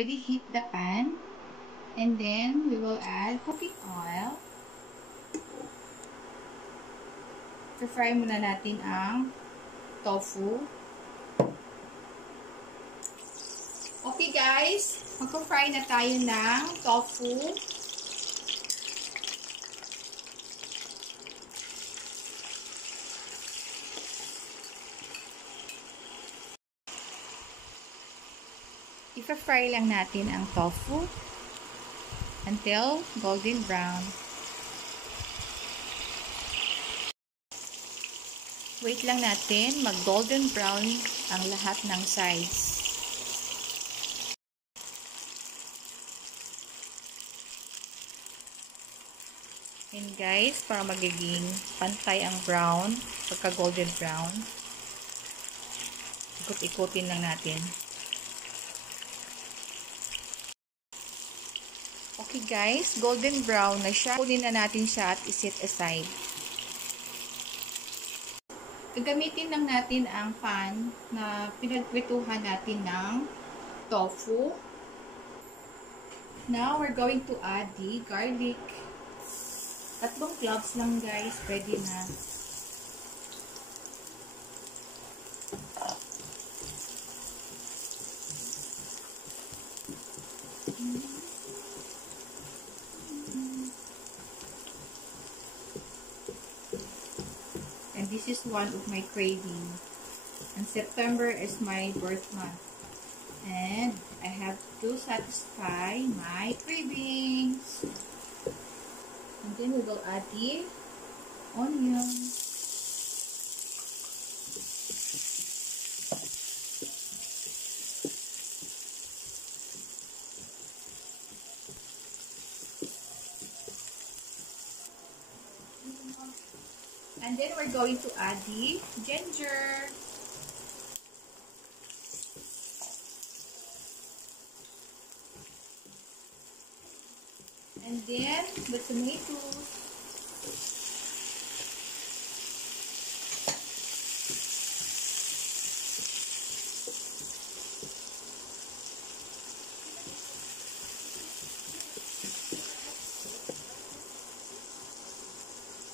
already heat the pan. And then, we will add cooking oil. I-fry muna natin ang tofu. Okay guys, magpa-fry na tayo ng tofu. Ipa-fry lang natin ang tofu until golden brown. Wait lang natin mag-golden brown ang lahat ng sides. And guys, para magiging pantay ang brown, pagka-golden brown, ikot-ikutin lang natin. Okay guys, golden brown na siya. Kunin na natin siya at iset aside. Gagamitin lang natin ang pan na pinagprituhan natin ng tofu. Now, we're going to add the garlic. 3 cloves lang guys, pwede na. And this is one of my craving. And September is my birth month. And I have to satisfy my cravings. And then we will add the onion. And then we're going to add the ginger. And then the tomatoes.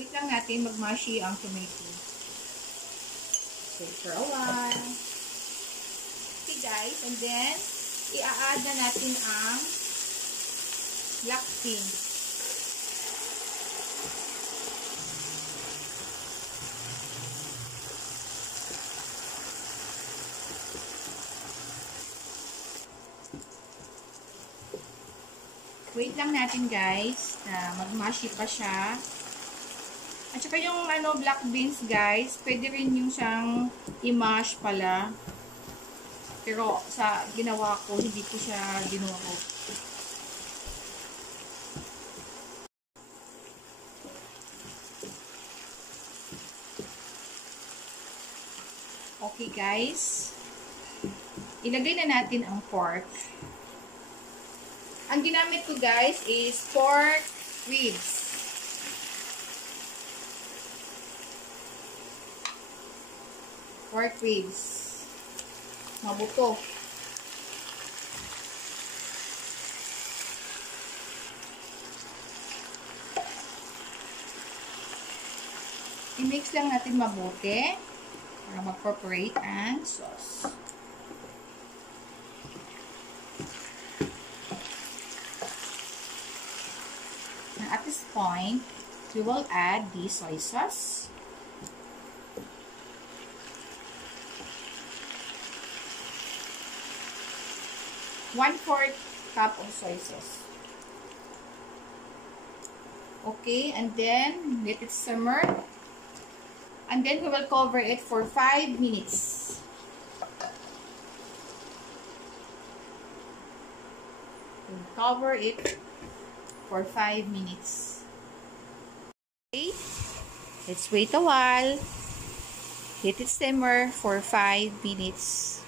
Wait lang natin magmashi ang tomato. Wait for a while. Okay guys, and then i-add na natin ang black beans. Wait lang natin guys, na magmashi pa siya. At saka yung black beans guys, pwede rin yung siyang i-mash pala. Pero sa ginawa ko, hindi ko siya dinuro. Okay guys, ilagay na natin ang pork. Ang ginamit ko guys is pork ribs. Pork ribs. Mabuto. I-mix lang natin mabuti para mag-incorporate ang sauce. Now, at this point, we will add the soy sauce. One-fourth cup of soy sauce. Okay, and then let it simmer. And then we will cover it for 5 minutes. We'll cover it for 5 minutes. Okay, let's wait a while. Let it simmer for 5 minutes.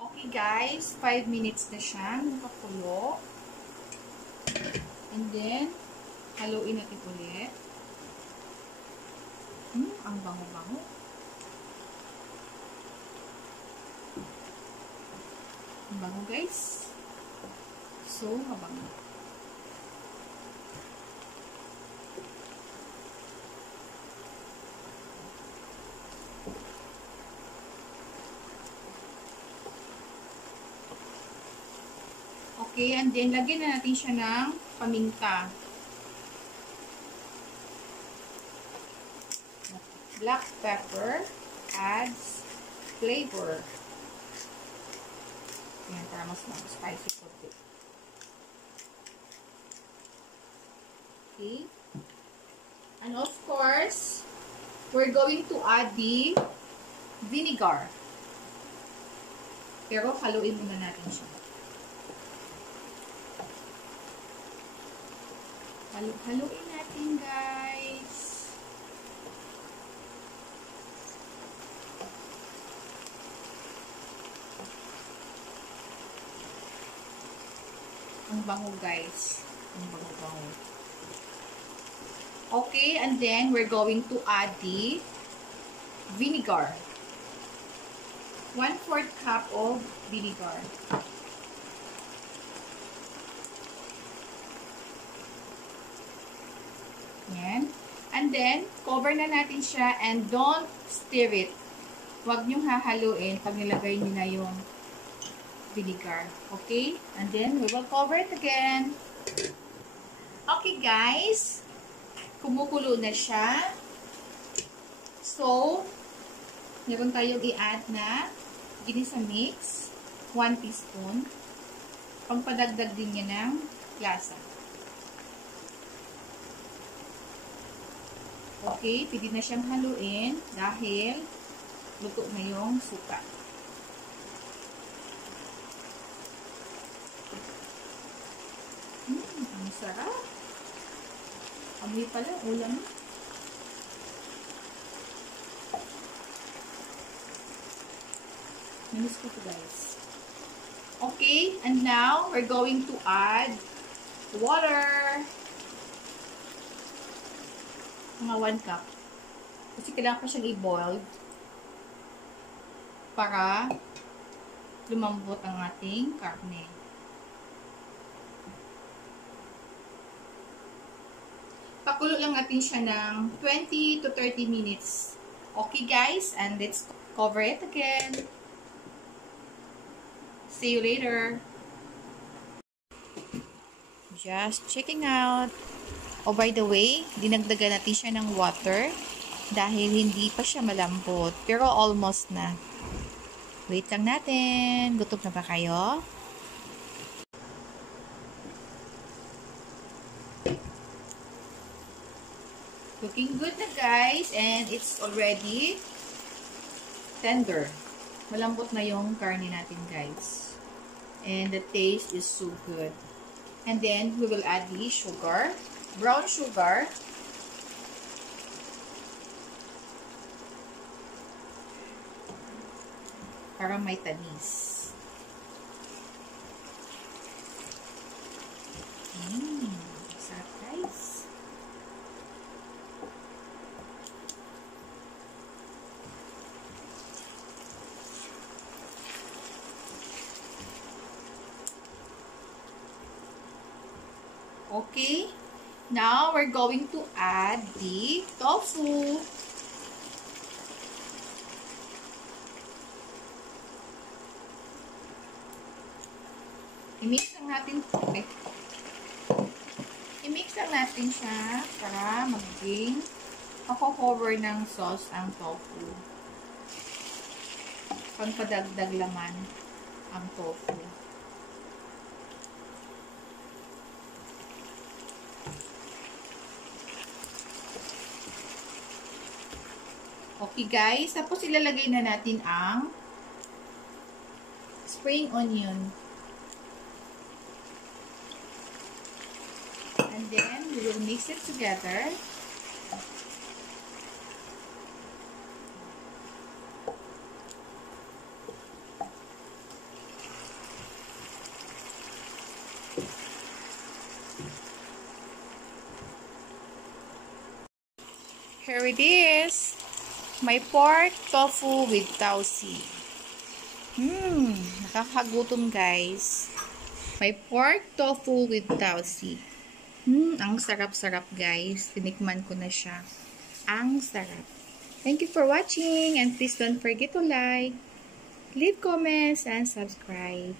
Okay guys, 5 minutes na siya nakakulo. And then, haluin natin ulit. Ang bango-bango. Mabango guys. So, mabango. Okay, and then lagyan na natin siya ng paminta. Black pepper adds flavor. Ayan, para mas spicy konti. Okay. And of course, we're going to add the vinegar. Pero haluin muna natin siya. Haluin natin, guys. Ang bango, guys. Ang bango-bango. Okay, and then we're going to add the vinegar. 1/4 cup of vinegar. Yan. And then, cover na natin siya and don't stir it. Huwag niyong hahaluin pag nilagay niyo na yung vinegar. Okay? And then, we will cover it again. Okay, guys. Kumukulo na siya. So, meron tayong i-add na ginisa mix. 1 teaspoon. Pampadagdag din niya ng lasa. Okay, pwede na siyang haluin dahil luto na yung suka. Ang sarap. Amoy pala, ulam. Namiss ko ito, guys. Okay, and now we're going to add water. Mga 1 cup. Kasi kailangan pa siyang i-boil para lumambot ang ating karne. Pakulo lang natin siya ng 20 to 30 minutes. Okay, guys, and let's cover it again. See you later. Just checking out. Oh, by the way, dinagdagan natin siya ng water dahil hindi pa siya malambot. Pero almost na. Wait lang natin. Gutom na ba kayo? Looking good na, guys. And it's already tender. Malambot na yung karne natin, guys. And the taste is so good. And then, we will add the sugar. Brown sugar. Para may tamis. Sarap, guys. Okay. Now, we're going to add the tofu. I-mix lang natin. Okay. I-mix lang natin siya para maging mako-cover ng sauce ang tofu. Pangpadagdag laman ang tofu. Okay, guys. Tapos ilalagay na natin ang spring onion. And then, we will mix it together. Here it is. My pork tofu with tausi. Nakakagutom, guys. May pork tofu with tausi. Ang sarap-sarap, guys. Tinikman ko na siya. Ang sarap. Thank you for watching and please don't forget to like, leave comments, and subscribe.